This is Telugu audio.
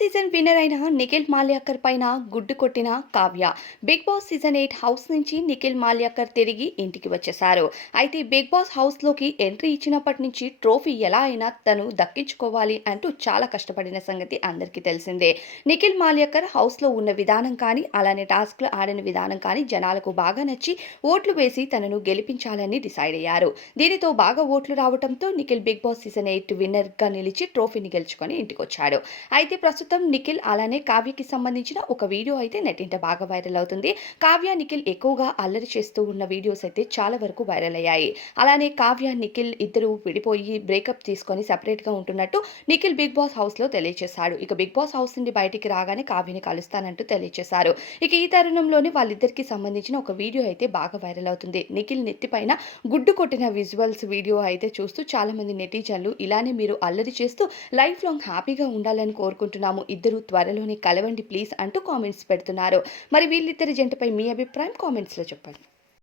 సీజన్ విన్నర్ అయిన నిఖిల్ మాల్యాకర్ పైన గుడ్డు కొట్టిన Kavya. Bigg Boss season 8 house నుంచి నిఖిల్ మాల్యాకర్ తిరిగి ఇంటికి వచ్చేశారు. అయితే బిగ్ బాస్ హౌస్లోకి ఎంట్రీ ఇచ్చినప్పటి నుంచి ట్రోఫీ ఎలా అయినా తను దక్కించుకోవాలి అంటూ చాలా కష్టపడిన సంగతి అందరికీ తెలిసిందే. నిఖిల్ మాల్యాకర్ హౌస్లో ఉన్న విధానం కానీ, అలానే టాస్క్లు ఆడిన విధానం కానీ జనాలకు బాగా నచ్చి ఓట్లు వేసి తనను గెలిపించాలని డిసైడ్ అయ్యారు. దీనితో బాగా ఓట్లు రావడంతో నిఖిల్ బిగ్ బాస్ సీజన్ 8 విన్నర్గా నిలిచి ట్రోఫీని గెలుచుకొని ఇంటికొచ్చాడు. అయితే ప్రస్తుతం నిఖిల్ అలానే కావ్యకి సంబంధించిన ఒక వీడియో అయితే నెట్టింట బాగా వైరల్ అవుతుంది. కావ్య, నిఖిల్ ఎక్కువగా అల్లరి చేస్తూ ఉన్న వీడియోస్ అయితే చాలా వరకు వైరల్ అయ్యాయి. అలానే కావ్య, నిఖిల్ ఇద్దరు విడిపోయి బ్రేకప్ తీసుకొని సెపరేట్‌గా ఉంటున్నట్టు నిఖిల్ బిగ్ బాస్ హౌస్‌లో తెలియజేశాడు. ఇక బిగ్ బాస్ హౌస్ నుండి బయటికి రాగానే కావ్యని కలుస్తానంటూ తెలియజేశారు. ఇక ఈ తరుణంలోనే వాళ్ళిద్దరికీ సంబంధించిన ఒక వీడియో అయితే బాగా వైరల్ అవుతుంది. నిఖిల్ నెత్తిపైన గుడ్డు కొట్టిన విజువల్స్ వీడియో అయితే చూస్తూ చాలామంది నెటిజన్లు ఇలానే మీరు అల్లరి చేస్తూ లైఫ్ లాంగ్ హ్యాపీగా ఉండాలని కోరుకుంటున్నాము. ఇద్దరు త్వరలోనే కలవండి ప్లీజ్ అంటూ కామెంట్స్ పెడుతున్నారు. మరి వీళ్ళిద్దరి జంటపై మీ అభిప్రాయం కామెంట్స్‌లో చెప్పండి.